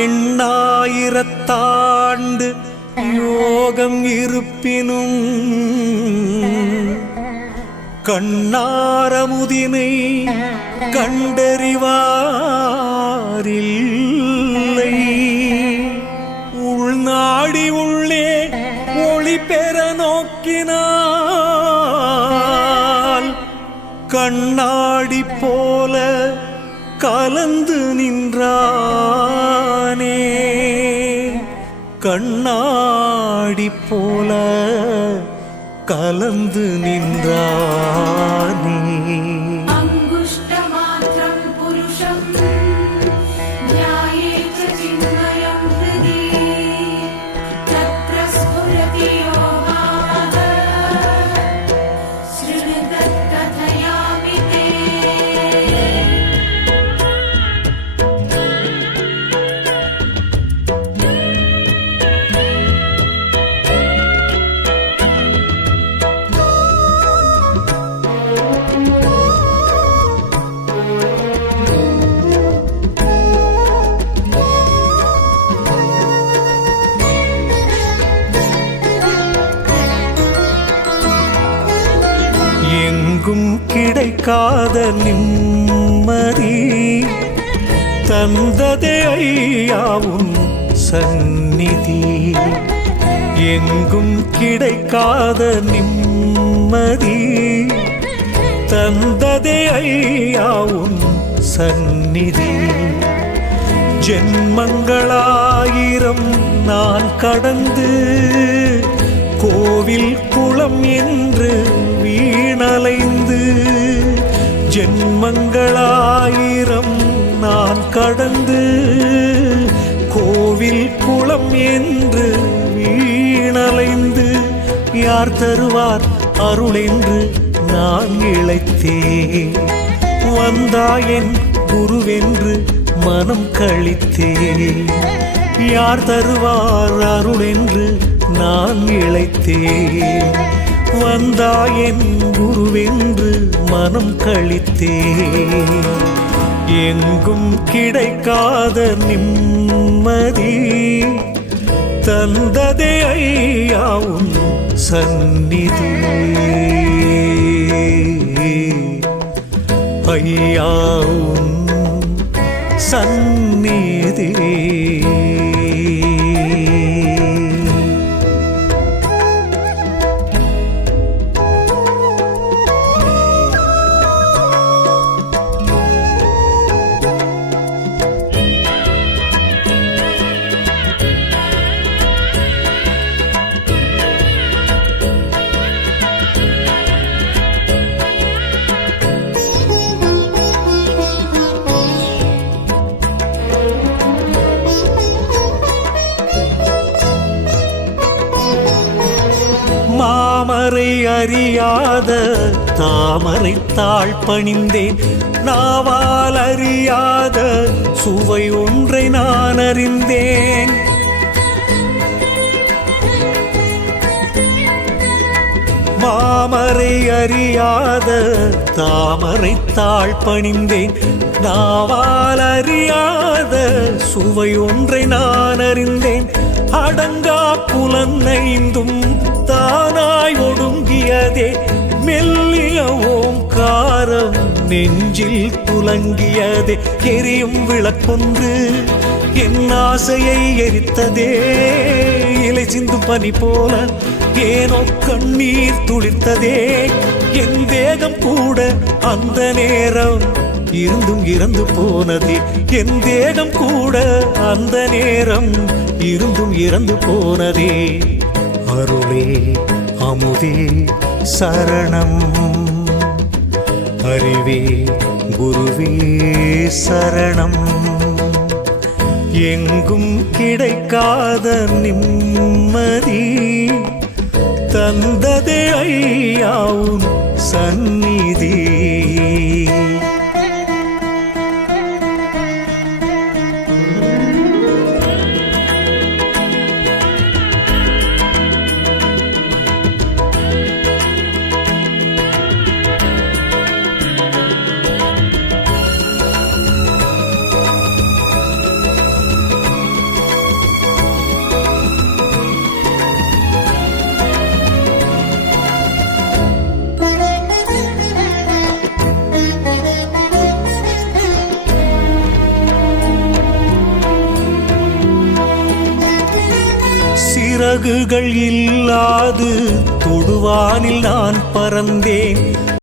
எண்ணாயிரத்தாண்டு யோகம் இருப்பினும் கண்ணாரமுதினை கண்டறிவாரில்லை. உள்நாடி உள்ளே ஒளி பெற நோக்கினால் கண்ணாடி போல கலந்து நின்றானே. கண்ணாடி போல கலந்து நின்றானே. எங்கும் கிடைக்காத நிம்மதி தந்ததே ஐயாவும் சந்நிதி. எங்கும் கிடைக்காத நிம்மதி தந்ததே ஐயாவும் சந்நிதி. ஜென்மங்களாயிரம் நான் கடந்து கோவில் குளம் என்று வீணலைந்து, ஜென்மங்களாயிரம் நான் கடந்து கோவில் குளம் என்று வீணலைந்து, யார் தருவார் அருளென்று நான் இழைத்தேன். வந்தாயன் குருவென்று மனம் கழித்தேன். யார் தருவார் அருளென்று நான் இழைத்தேன். வந்தாயன் குருவென்று மனம் கழித்தேன். எங்கும் கிடைக்காத நிம்மதி தந்ததே ஐயாவும் சந்நிதி. ஐயாவும் சந்நிதி. மாமரை அறியாத தாமரை தாழ் பணிந்தேன். நாவால் அறியாத சுவை ஒன்றை நான் அறிந்தேன். மாமரை அறியாத தாமரை தாழ் பணிந்தேன். நாவால் அறியாத சுவை ஒன்றை நான் அறிந்தேன். அடங்கா புலனைந்தும் தானாய் ஒடுங்கியதே மெல்லிய ஓங்காரம் நெஞ்சில் துலங்கியதே. எரியும் விளக்கொன்று என் ஆசையை எரித்ததே. இலை சிந்தும் பனி போல ஏனோ கண்ணீர் துளிர்த்ததே. என் தேகம் கூட அந்த நேரம் இருந்தும் இறந்து போனதே. என் தேகம் கூட அந்த நேரம் இருந்தும் இறந்து போனதே. அருளே அமுதே சரணம். அறிவே குருவே சரணம். எங்கும் கிடைக்காத நிம்மதி தந்ததே ஐயாவும் சந்நிதி. சிறகுகள் இல்லாது தொடுவானில் நான் பறந்தேன்